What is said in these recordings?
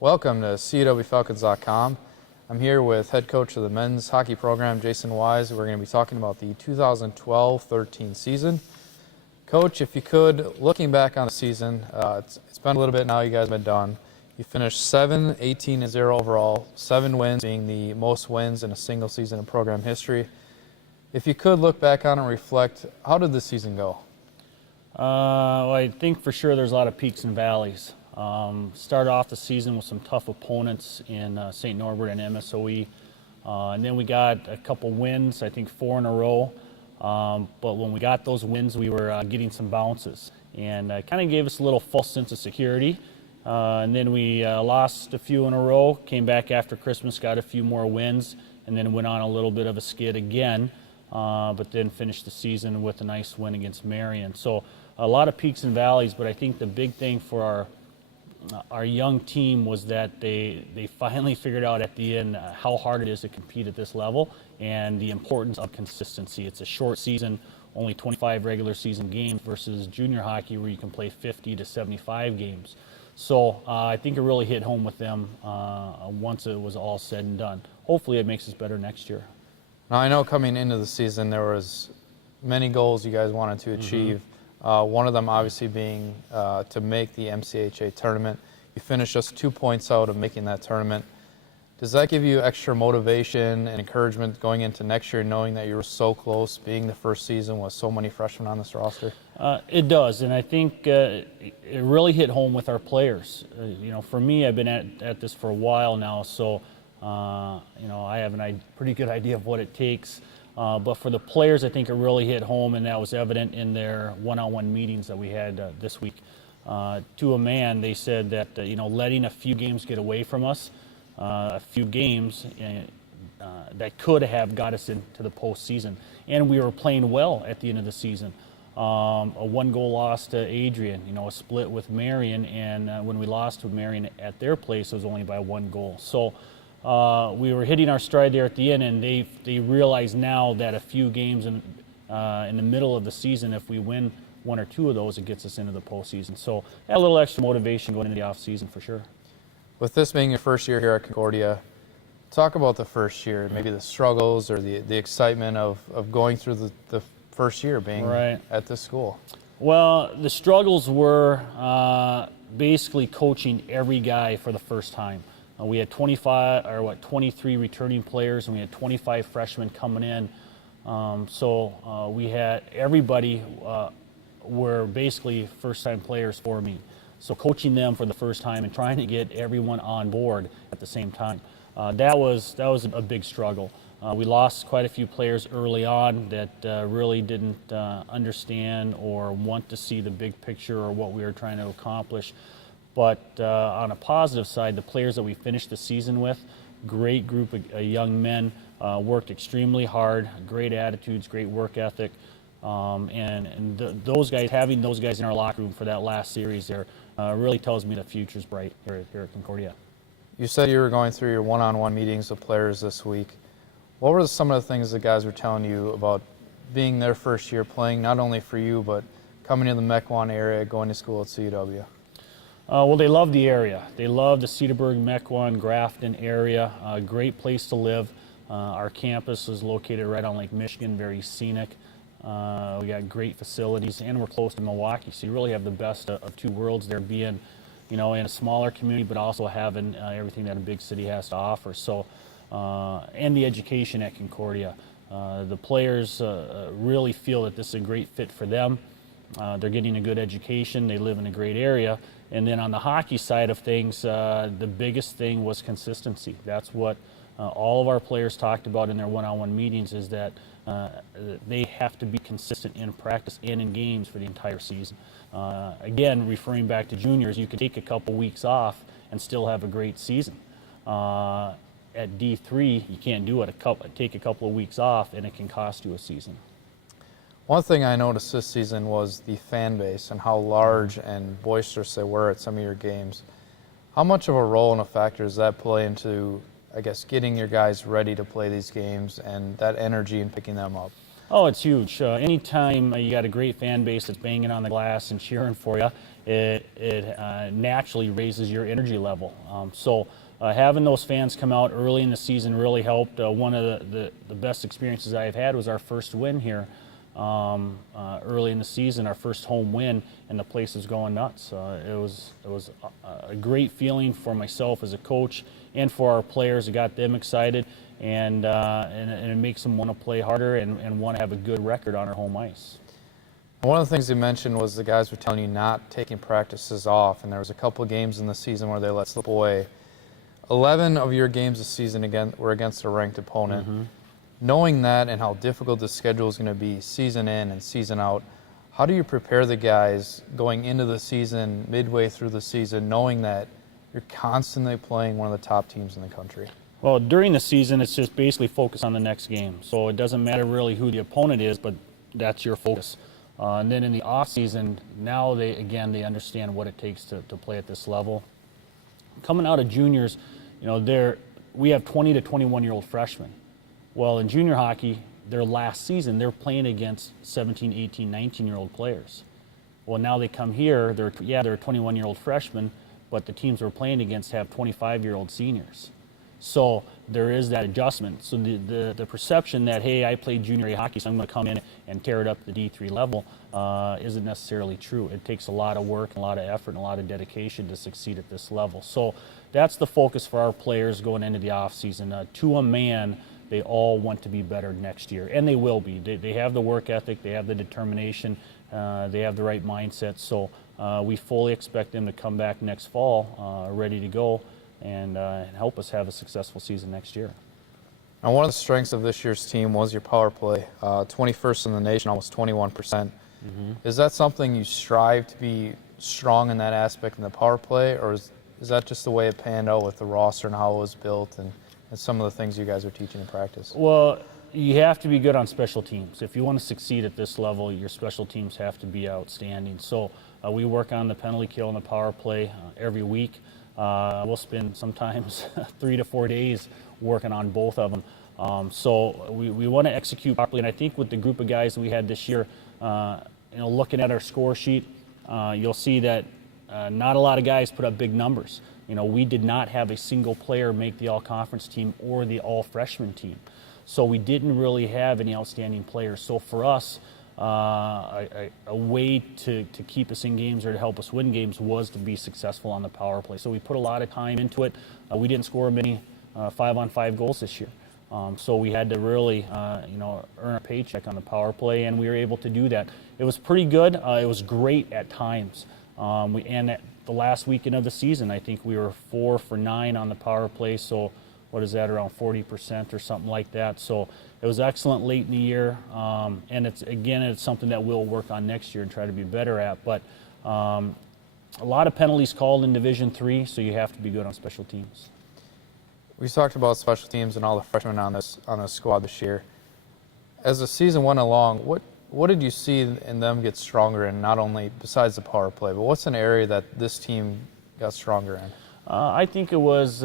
Welcome to CUWFalcons.com. I'm here with head coach of the men's hockey program, Jasen Wise. We're going to be talking about the 2012-13 season. Coach, if you could, looking back on the season, it's been a little bit now you guys have been done. You finished 7-18-0 overall, 7 wins being the most wins in a single season in program history. If you could look back on and reflect, how did the season go? Well, I think for sure there's a lot of peaks and valleys. Started off the season with some tough opponents in St. Norbert and MSOE. And then we got a couple wins, I think 4 in a row. But when we got those wins, we were getting some bounces. And kind of gave us a little false sense of security. And then we lost a few in a row, came back after Christmas, got a few more wins, and then went on a little bit of a skid again. But then finished the season with a nice win against Marion. So a lot of peaks and valleys, but I think the big thing for our young team was that they finally figured out at the end how hard it is to compete at this level and the importance of consistency. It's a short season, only 25 regular season games versus junior hockey where you can play 50 to 75 games. So I think it really hit home with them once it was all said and done. Hopefully it makes us better next year. Now, I know coming into the season there was many goals you guys wanted to achieve. One of them obviously being to make the MCHA tournament. You finished just 2 points out of making that tournament. Does that give you extra motivation and encouragement going into next year, knowing that you were so close, being the first season with so many freshmen on this roster? It does, and I think it really hit home with our players. For me, I've been at this for a while now, so I have a pretty good idea of what it takes. But for the players, I think it really hit home, and that was evident in their one-on-one meetings that we had this week. To a man, they said that letting a few games get away from us, a few games that could have got us into the postseason, and we were playing well at the end of the season. A 1-goal loss to Adrian, a split with Marion, and when we lost to Marion at their place, it was only by 1 goal. So we were hitting our stride there at the end, and they realize now that a few games in the middle of the season, if we win 1 or 2 of those, it gets us into the postseason. So a little extra motivation going into the off season for sure. With this being your first year here at Concordia, talk about the first year, maybe the struggles or the excitement of going through the first year being right at this school. Well, the struggles were basically coaching every guy for the first time. We had 23 returning players, and we had 25 freshmen coming in. So we had everybody were basically first-time players for me. So coaching them for the first time and trying to get everyone on board at the same time, that was a big struggle. We lost quite a few players early on that really didn't understand or want to see the big picture or what we were trying to accomplish. But on a positive side, the players that we finished the season with, great group of young men, worked extremely hard, great attitudes, great work ethic. Those guys, having those guys in our locker room for that last series there, really tells me the future's bright here at Concordia. You said you were going through your one-on-one meetings with players this week. What were some of the things the guys were telling you about being their first year playing, not only for you, but coming to the Mequon area, going to school at CUW? Well, they love the area. They love the Cedarburg, Mequon, Grafton area. Great place to live. Our campus is located right on Lake Michigan, very scenic. We got great facilities, and we're close to Milwaukee, so you really have the best of 2 worlds there, being, in a smaller community, but also having everything that a big city has to offer. So, and the education at Concordia. The players really feel that this is a great fit for them. They're getting a good education. They live in a great area. And then on the hockey side of things, the biggest thing was consistency. That's what all of our players talked about in their one-on-one meetings, is that they have to be consistent in practice and in games for the entire season. Again, referring back to juniors, you could take a couple weeks off and still have a great season. At D3, you can't do it. Take a couple of weeks off, and it can cost you a season. One thing I noticed this season was the fan base and how large and boisterous they were at some of your games. How much of a role and a factor does that play into, I guess, getting your guys ready to play these games and that energy and picking them up? Oh, it's huge. Anytime you got a great fan base that's banging on the glass and cheering for you, it naturally raises your energy level. Having those fans come out early in the season really helped. One of the best experiences I've had was our first win here early in the season, our first home win, and the place was going nuts. It was a great feeling for myself as a coach and for our players. It got them excited, and it makes them want to play harder and want to have a good record on our home ice. One of the things you mentioned was the guys were telling you not taking practices off, and there was a couple of games in the season where they let slip away. 11 of your games this season were against a ranked opponent. Mm-hmm. Knowing that and how difficult the schedule is going to be season in and season out, how do you prepare the guys going into the season, midway through the season, knowing that you're constantly playing one of the top teams in the country? Well, during the season, it's just basically focus on the next game. So it doesn't matter really who the opponent is, but that's your focus. And then in the off season, now they understand what it takes to play at this level. Coming out of juniors, we have 20 to 21-year-old freshmen. Well, in junior hockey, their last season, they're playing against 17, 18, 19-year-old players. Well, now they come here, they're a 21-year-old freshman, but the teams we're playing against have 25-year-old seniors. So there is that adjustment. So the perception that, hey, I played junior A hockey, so I'm going to come in and tear it up to the D3 level isn't necessarily true. It takes a lot of work, a lot of effort, and a lot of dedication to succeed at this level. So that's the focus for our players going into the offseason. To a man, they all want to be better next year, and they will be. They have the work ethic, they have the determination, they have the right mindset. So we fully expect them to come back next fall ready to go and help us have a successful season next year. Now, one of the strengths of this year's team was your power play, 21st in the nation, almost 21%. Mm-hmm. Is that something you strive to be strong in that aspect in the power play, or is that just the way it panned out with the roster and how it was built and some of the things you guys are teaching in practice? Well, you have to be good on special teams. If you want to succeed at this level, your special teams have to be outstanding. So we work on the penalty kill and the power play every week. We'll spend sometimes 3 to 4 days working on both of them. So we want to execute properly. And I think with the group of guys that we had this year, looking at our score sheet, you'll see that not a lot of guys put up big numbers. We did not have a single player make the all-conference team or the all-freshman team. So we didn't really have any outstanding players. So for us, a way to keep us in games or to help us win games was to be successful on the power play. So we put a lot of time into it. We didn't score many 5-on-5 goals this year. So we had to really, earn a paycheck on the power play, and we were able to do that. It was pretty good. It was great at times. And at the last weekend of the season, I think we were 4 for 9 on the power play. So what is that, around 40% or something like that? So it was excellent late in the year. And it's something that we'll work on next year and try to be better at. But a lot of penalties called in Division III, so you have to be good on special teams. We talked about special teams and all the freshmen on this squad this year. As the season went along, what did you see in them get stronger in, not only besides the power play, but what's an area that this team got stronger in? I think it was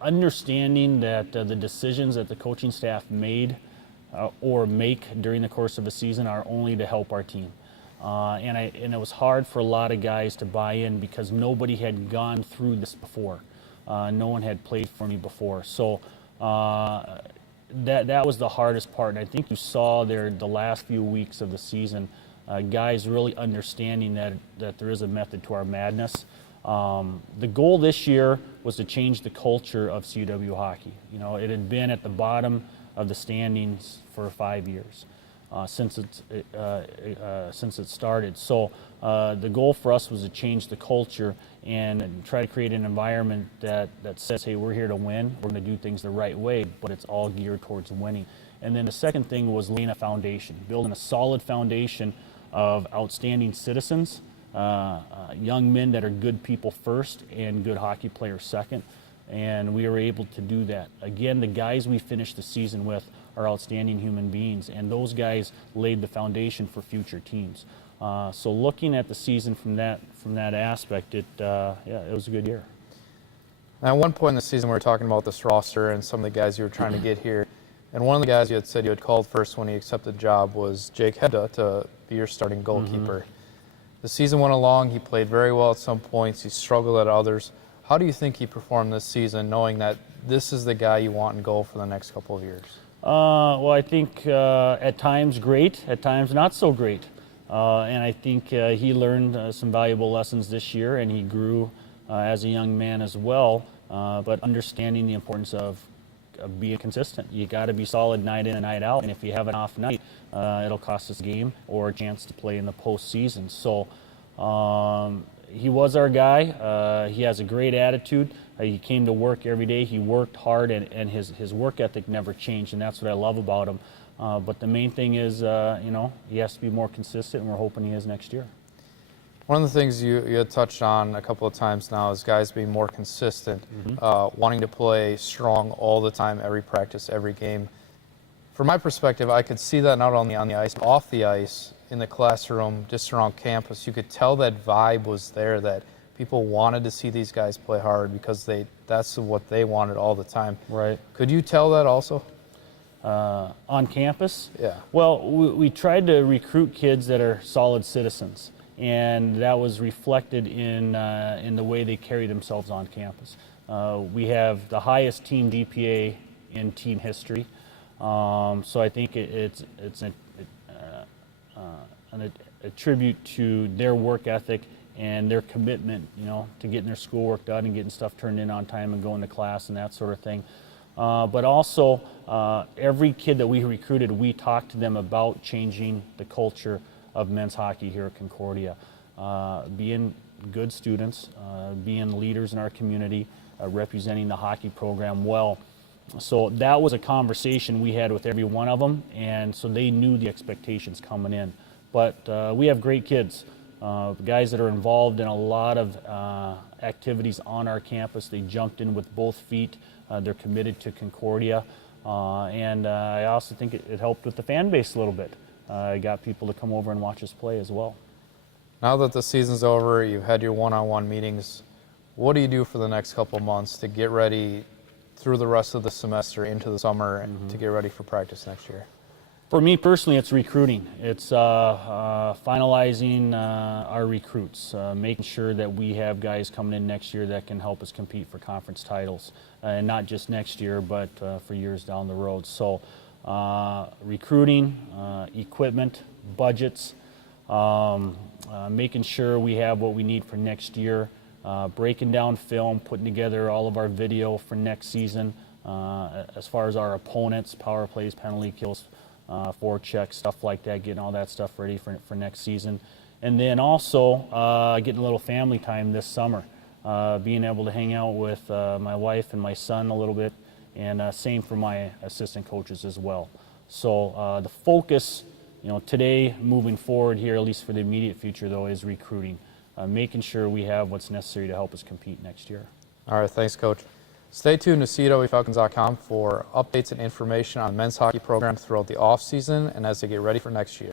understanding that the decisions that the coaching staff made or make during the course of a season are only to help our team. And it was hard for a lot of guys to buy in because nobody had gone through this before. No one had played for me before. So that was the hardest part. And I think you saw there the last few weeks of the season, guys really understanding that there is a method to our madness. The goal this year was to change the culture of CUW hockey. It had been at the bottom of the standings for 5 years since it started. So the goal for us was to change the culture and try to create an environment that says, hey, we're here to win. We're going to do things the right way, but it's all geared towards winning. And then the second thing was laying a foundation, building a solid foundation of outstanding citizens, young men that are good people first and good hockey players second. And we were able to do that. Again, the guys we finished the season with are outstanding human beings, and those guys laid the foundation for future teams. So looking at the season from that aspect, it was a good year. Now, at one point in the season, we were talking about this roster and some of the guys you were trying to get here. And one of the guys you had said you had called first when he accepted the job was Jake Hedda to be your starting goalkeeper. The season went along, he played very well at some points, he struggled at others. How do you think he performed this season, knowing that this is the guy you want in goal for the next couple of years? Well, I think at times great, at times not so great. And I think he learned some valuable lessons this year, and he grew as a young man as well, but understanding the importance of being consistent. You got to be solid night in and night out, and if you have an off night, it'll cost us a game or a chance to play in the postseason. So he was our guy. He has a great attitude. He came to work every day. He worked hard, and his work ethic never changed, and that's what I love about him. But the main thing is, he has to be more consistent, and we're hoping he is next year. One of the things you had touched on a couple of times now is guys being more consistent, wanting to play strong all the time, every practice, every game. From my perspective, I could see that not only on the ice, but off the ice, in the classroom, just around campus. You could tell that vibe was there, that people wanted to see these guys play hard because that's what they wanted all the time. Right. Could you tell that also? On campus? Yeah. Well, we tried to recruit kids that are solid citizens, and that was reflected in the way they carry themselves on campus. We have the highest team GPA in team history, so I think it's a tribute to their work ethic and their commitment, to getting their schoolwork done and getting stuff turned in on time and going to class and that sort of thing. But also, every kid that we recruited, we talked to them about changing the culture of men's hockey here at Concordia. Being good students, being leaders in our community, representing the hockey program well. So that was a conversation we had with every one of them, and so they knew the expectations coming in. But we have great kids, guys that are involved in a lot of activities on our campus. They jumped in with both feet. They're committed to Concordia, and I also think it helped with the fan base a little bit. It got people to come over and watch us play as well. Now that the season's over, you've had your one-on-one meetings, what do you do for the next couple of months to get ready through the rest of the semester into the summer and to get ready for practice next year? For me personally, it's recruiting. It's finalizing our recruits, making sure that we have guys coming in next year that can help us compete for conference titles, and not just next year, but for years down the road. So recruiting, equipment, budgets, making sure we have what we need for next year, breaking down film, putting together all of our video for next season, as far as our opponents, power plays, penalty kills, forechecks, stuff like that, getting all that stuff ready for next season. And then also getting a little family time this summer, being able to hang out with my wife and my son a little bit, and same for my assistant coaches as well. So the focus, today moving forward here, at least for the immediate future though, is recruiting, making sure we have what's necessary to help us compete next year. All right, thanks, Coach. Stay tuned to CUWFalcons.com for updates and information on the men's hockey program throughout the off season and as they get ready for next year.